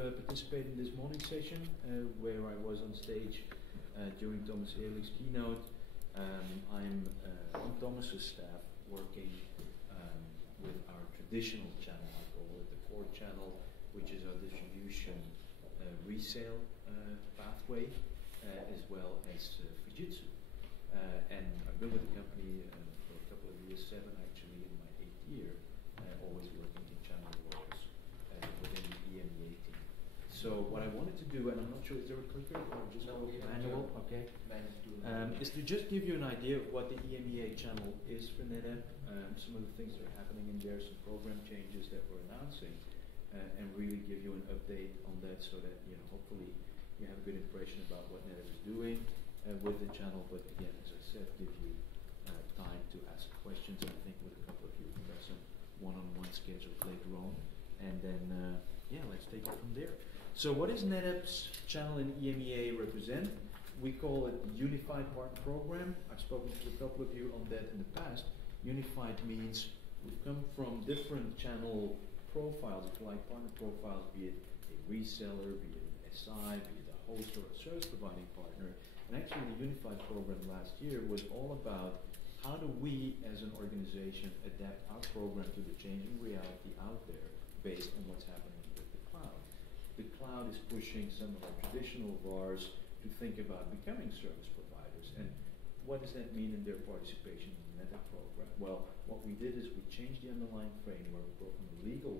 participated in this morning session where I was on stage during Thomas Ehrlich's keynote. I'm on Thomas's staff working with our traditional channel, I call it the core channel, which is our distribution resale pathway, as well as Fujitsu. And I've been with the company for a couple of years, 7 actually, in my 8th year, always working in channel roles within the EMEA team. So what I wanted to do, and I'm not sure, is there a clicker or just manual? Okay. Is to just give you an idea of what the EMEA channel is for Netapp, some of the things that are happening in there, some program changes that we're announcing, and really give you an update on that so that, you know, hopefully you have a good impression about what Netapp is doing with the channel, but again, as I said, give you time to ask questions, and I think with a couple of you we have some one-on-one scheduled later on, and then yeah, let's take it from there. So what does Netapp's channel in EMEA represent? We call it Unified Partner Program. I've spoken to a couple of you on that in the past. Unified means we've come from different channel profiles, if you like, partner profiles, be it a reseller, be it an SI, be it a host or a service providing partner. And actually the Unified program last year was all about how do we as an organization adapt our program to the changing reality out there based on what's happening with the cloud. The cloud is pushing some of our traditional VARs to think about becoming service providers. And what does that mean in their participation in the Netapp program? Well, what we did is we changed the underlying framework both from a legal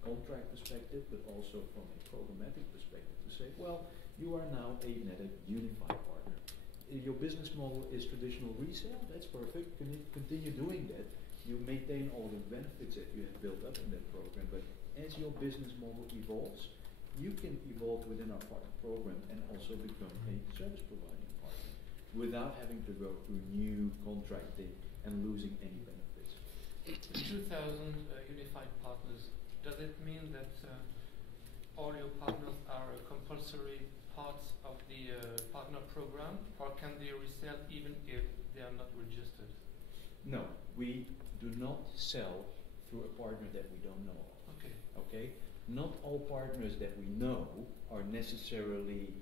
contract perspective, but also from a programmatic perspective to say, well, you are now a Netapp unified partner. Your business model is traditional resale, that's perfect. Continue doing that. You maintain all the benefits that you have built up in that program, but as your business model evolves, you can evolve within our partner program and also become a service providing partner without having to go through new contracting and losing any benefits. 2,000 unified partners, does it mean that all your partners are compulsory parts of the partner program, or can they resell even if they are not registered? No, we do not sell through a partner that we don't know of. Okay. Okay? Not all partners that we know are necessarily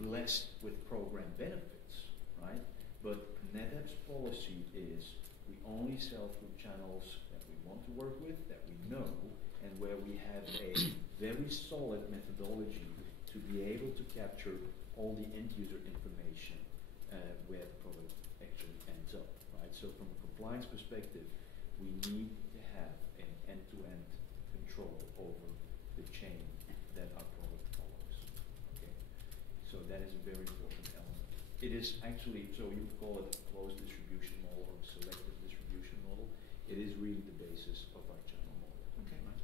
blessed with program benefits, right? But Netapp's policy is we only sell through channels that we want to work with, that we know, and where we have a very solid methodology to be able to capture all the end user information where the product actually ends up, right? So from a compliance perspective, we need to have an end-to-end control over the chain that our product follows. Okay, so that is a very important element. It is actually, so you would call it a closed distribution model or a selective distribution model. It is really the basis of our channel model. Okay. Right?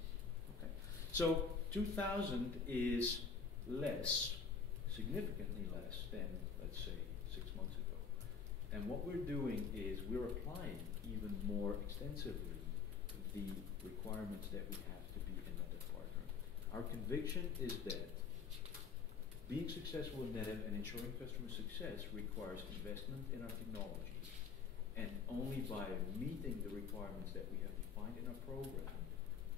Okay. So 2,000 is less, significantly less than, let's say, 6 months ago. And what we're doing is we're applying even more extensively the requirements that we have to be a Netapp partner. Our conviction is that being successful in Netapp and ensuring customer success requires investment in our technology, and only by meeting the requirements that we have defined in our program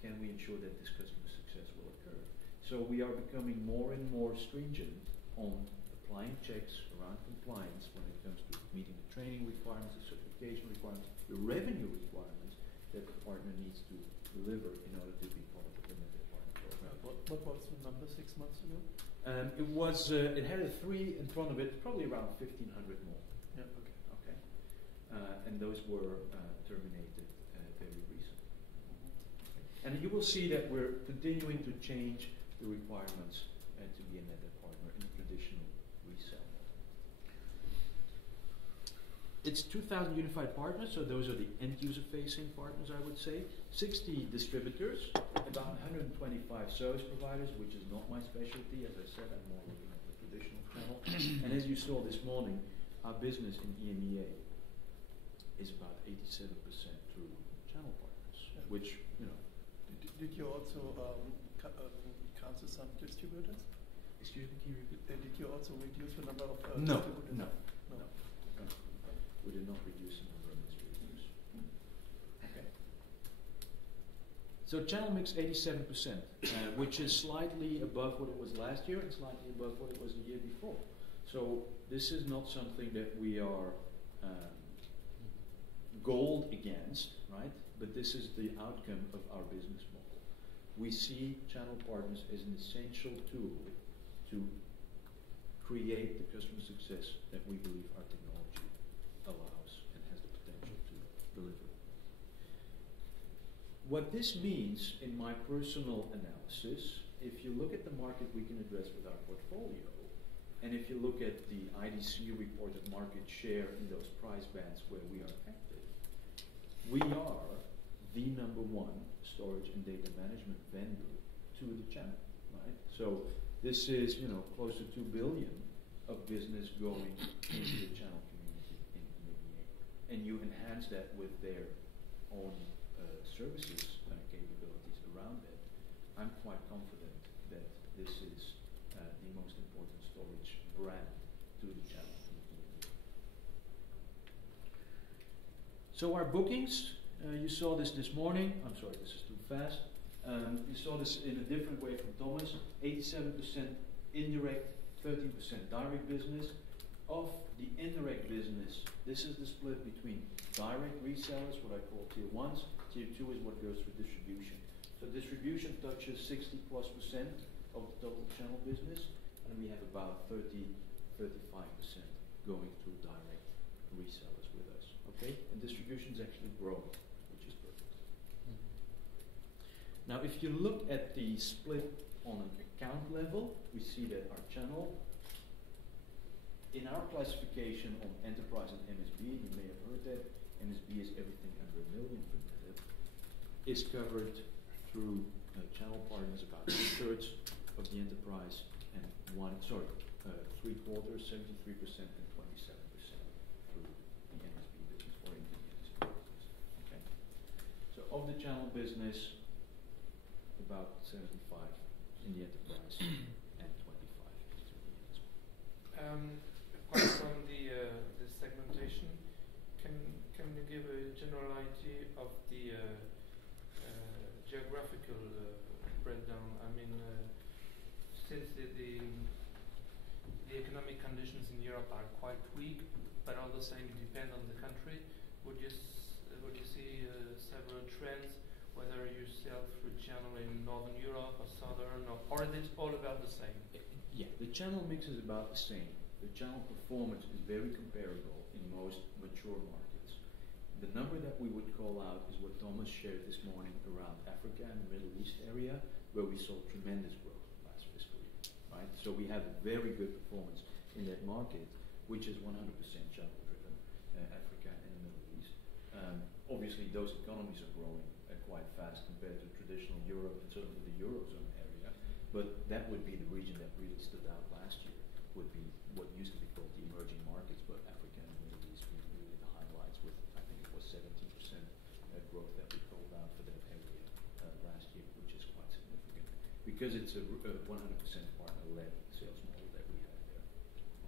can we ensure that this customer success will occur. So we are becoming more and more stringent on applying checks around compliance when it comes to meeting the training requirements, the certification requirements, the revenue requirements that the partner needs to deliver in order to be part of the Netapp partner program. What was the number 6 months ago? It was. It had a 3 in front of it, probably around 1,500 more. Yeah. Okay. Okay. And those were terminated very recently. Okay. And you will see that we're continuing to change the requirements to be a Netapp partner in the traditional resale model. It's 2,000 unified partners, so those are the end-user-facing partners, I would say. 60 distributors, about 125 service providers, which is not my specialty. As I said, I'm more looking at the traditional channel. And as you saw this morning, our business in EMEA is about 87% through channel partners, which, you know. Did you also cancel some distributors? Excuse me, can you repeat? Did you also reduce the number of No, distributors? no. We did not reduce the number of distributors. Okay. So channel mix 87%, which is slightly above what it was last year and slightly above what it was the year before. So this is not something that we are goaled against, right? But this is the outcome of our business model. We see channel partners as an essential tool to create the customer success that we believe our technology allows and has the potential to deliver. What this means, in my personal analysis, if you look at the market we can address with our portfolio, and if you look at the IDC reported market share in those price bands where we are active, we are the number one storage and data management vendor to the channel, right? So this is, close to 2 billion of business going into the channel community in EMEA. And you enhance that with their own services capabilities around it. I'm quite confident that this is the most important storage brand to the channel community. So our bookings, you saw this morning. I'm sorry, this is too fast. You saw this in a different way from Thomas. 87% indirect, 13% direct business. Of the indirect business, this is the split between direct resellers, what I call tier 1s. Tier 2 is what goes through distribution. So distribution touches 60+% of the total channel business, and we have about 35% going through direct resellers with us. Okay? And distribution is actually growing, which is perfect. Now, if you look at the split on an account level, we see that our channel, in our classification on enterprise and MSB, you may have heard that, MSB is everything under $1 million for Netapp, is covered through channel partners, about 2/3 of the enterprise, and 3/4, 73% and 27% through the MSB business or in the MSB business. Okay? So of the channel business, about 75 in the enterprise and 25 through the MSB. Apart from the segmentation, can you give a general idea of the geographical breakdown? I mean, since the economic conditions in Europe are quite weak, but all the same depend on the country, would you see several trends, whether you sell through channel in Northern Europe or Southern, or is it all about the same? Yeah, the channel mix is about the same. The channel performance is very comparable in most mature markets. The number that we would call out is what Thomas shared this morning around Africa and the Middle East area, where we saw tremendous growth last fiscal year, right? So we have very good performance in that market, which is 100% channel driven, Africa and the Middle East. Obviously, those economies are growing quite fast compared to traditional Europe and certainly the Eurozone area, but that would be the region that really stood out last year, would be what used to be called the emerging markets, but Africa and the Middle East being really the highlights with, I think it was 17% growth that we called out for that area last year, which is quite significant because it's a 100% partner-led sales model that we have there.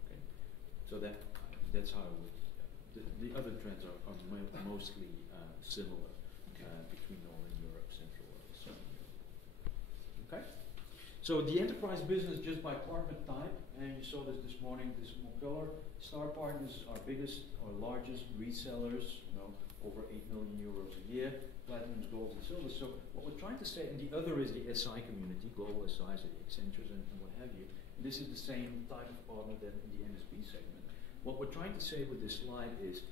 Okay, so that's how I would. The other trends are mostly similar between Northern Europe, Central and Southern Europe. Okay. So the enterprise business, just by partner type, and you saw this morning, this more color. Star Partners are biggest or largest resellers, over 8 million euros a year, platinums, golds, and silvers. So what we're trying to say, and the other is the SI community, global SIs, the Accentures, and what have you. And this is the same type of partner than in the MSB segment. What we're trying to say with this slide is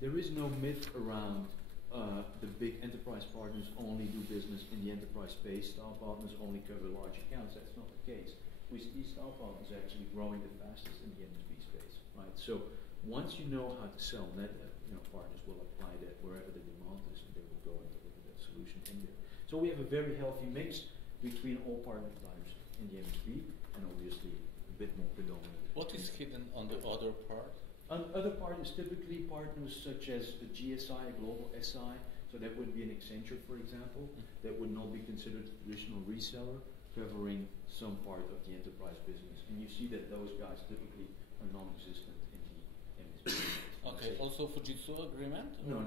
there is no myth around the big enterprise partners only do business in the enterprise space. Star Partners only cover large accounts. That's not the case. We see Star Partners actually growing the fastest in the MSB space, right? So once you know how to sell Netapp, partners will apply that wherever the demand is, and they will go and deliver that solution in there. So we have a very healthy mix between all partner types in the MSB, and obviously a bit more predominant. What is hidden on the other part? Other part is typically partners such as a GSI, a global SI, so that would be an Accenture, for example, that would not be considered a traditional reseller, covering some part of the enterprise business. And you see that those guys typically are non-existent in the MSB. Okay, also Fujitsu agreement? No.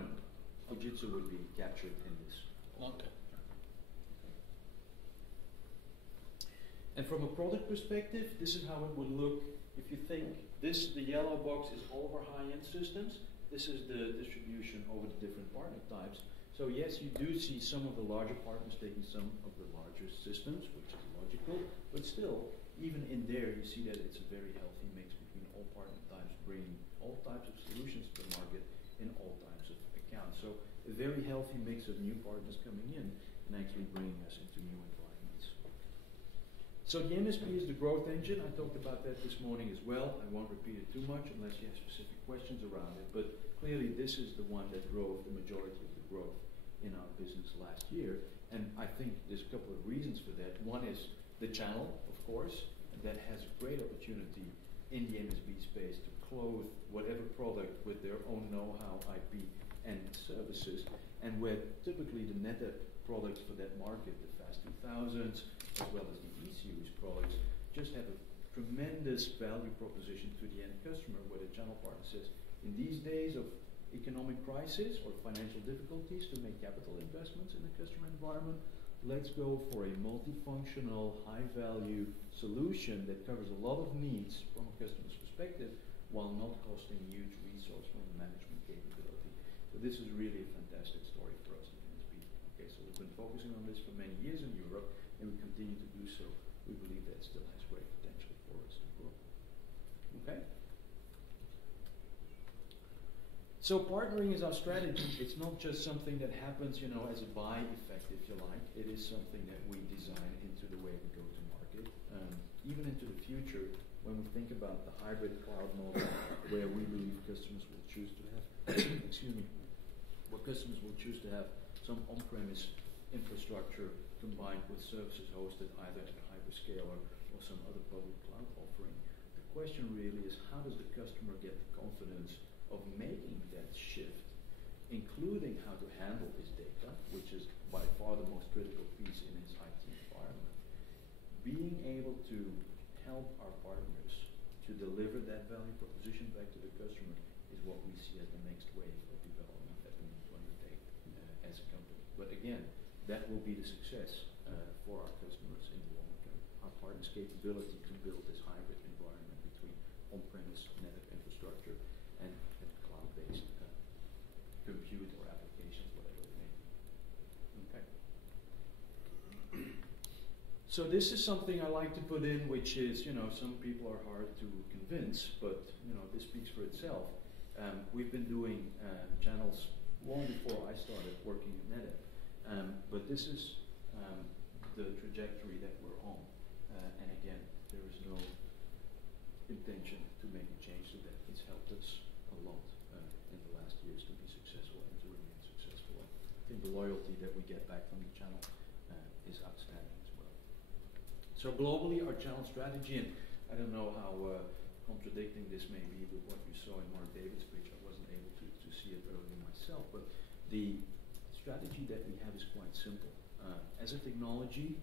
Fujitsu would be captured in this. Okay. And from a product perspective, this is how it would look. If you think this, the yellow box is all of our high-end systems. This is the distribution over the different partner types. So yes, you do see some of the larger partners taking some of the larger systems, which is logical, but still, even in there, you see that it's a very healthy mix between all partner types, bringing all types of solutions to the market in all types of accounts. So a very healthy mix of new partners coming in and actually bringing us into new environments. So the MSP is the growth engine. I talked about that this morning as well. I won't repeat it too much unless you have specific questions around it, but clearly this is the one that drove the majority of the growth in our business last year. And I think there's a couple of reasons for that. One is the channel, of course, that has a great opportunity in the MSB space to clothe whatever product with their own know-how, IP, and services, and where typically the Netapp products for that market, the FAST 2000s, as well as the E-Series products, just have a tremendous value proposition to the end customer, where the channel partner says, in these days of economic crisis or financial difficulties to make capital investments in the customer environment, let's go for a multifunctional, high-value solution that covers a lot of needs from a customer's perspective while not costing huge resource from a management capability. So this is really a fantastic story for us at MSB. Okay, so we've been focusing on this for many years in Europe, and we continue to do so. We believe that still has great potential for us to grow. Okay? So partnering is our strategy. It's not just something that happens, as a buy effect, if you like. It is something that we design into the way we go to market. Even into the future, when we think about the hybrid cloud model, where we believe customers will choose to have, where customers will choose to have some on-premise infrastructure combined with services hosted either at a hyperscaler or some other public cloud offering. The question really is, how does the customer get the confidence of making that shift, including how to handle his data, which is by far the most critical piece in his IT environment. Being able to help our partners to deliver that value proposition back to the customer is what we see as the next wave of development that we need to undertake as a company. But again, that will be the success for our customers in the long term. Our partners' capability to build this hybrid environment between on-premise Netapp infrastructure and cloud-based compute or applications, whatever it may be. Okay. So this is something I like to put in, which is, some people are hard to convince, but this speaks for itself. We've been doing channels long before I started working at Netapp, but this is the trajectory that we're on. And again, there is no intention to make a change to that. It's helped us a lot in the last years to be successful and to remain successful. I think the loyalty that we get back from the channel is outstanding as well. So globally, our channel strategy, and I don't know how contradicting this may be with what you saw in Mark David's speech. I wasn't able to see it earlier myself, but the strategy that we have is quite simple. As a technology,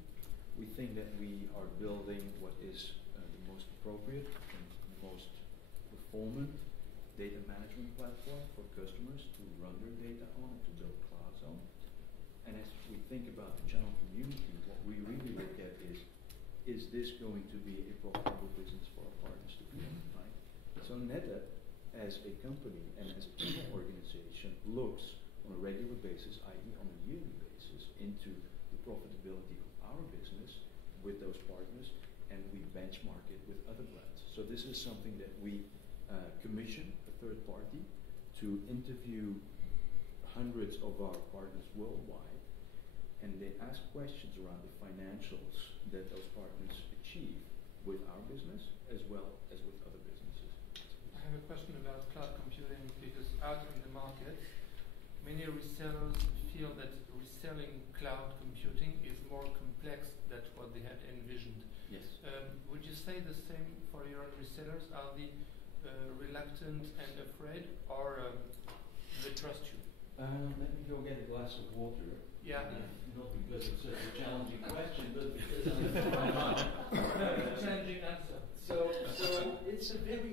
we think that we are building what is the most appropriate and most performant data management platform for customers to run their data on and to build clouds on. And as we think about the channel community, what we really look at is this going to be a profitable business for our partners to be in, right? So Netapp, as a company and as a channel organization, looks on a regular basis, i.e. on a yearly basis, into the profitability of our business with those partners, and we benchmark it with other brands. So this is something that we commission a third party to interview hundreds of our partners worldwide, and they ask questions around the financials that those partners achieve with our business as well as with other businesses. I have a question about cloud computing, because out in the market, many resellers feel that reselling cloud computing is more complex than what they had envisioned. Yes. Would you say the same for your resellers? Are they reluctant and afraid, or do they trust you? Let me go get a glass of water. Yeah. Not because it's such a challenging question, but because Challenging answer. So it's a very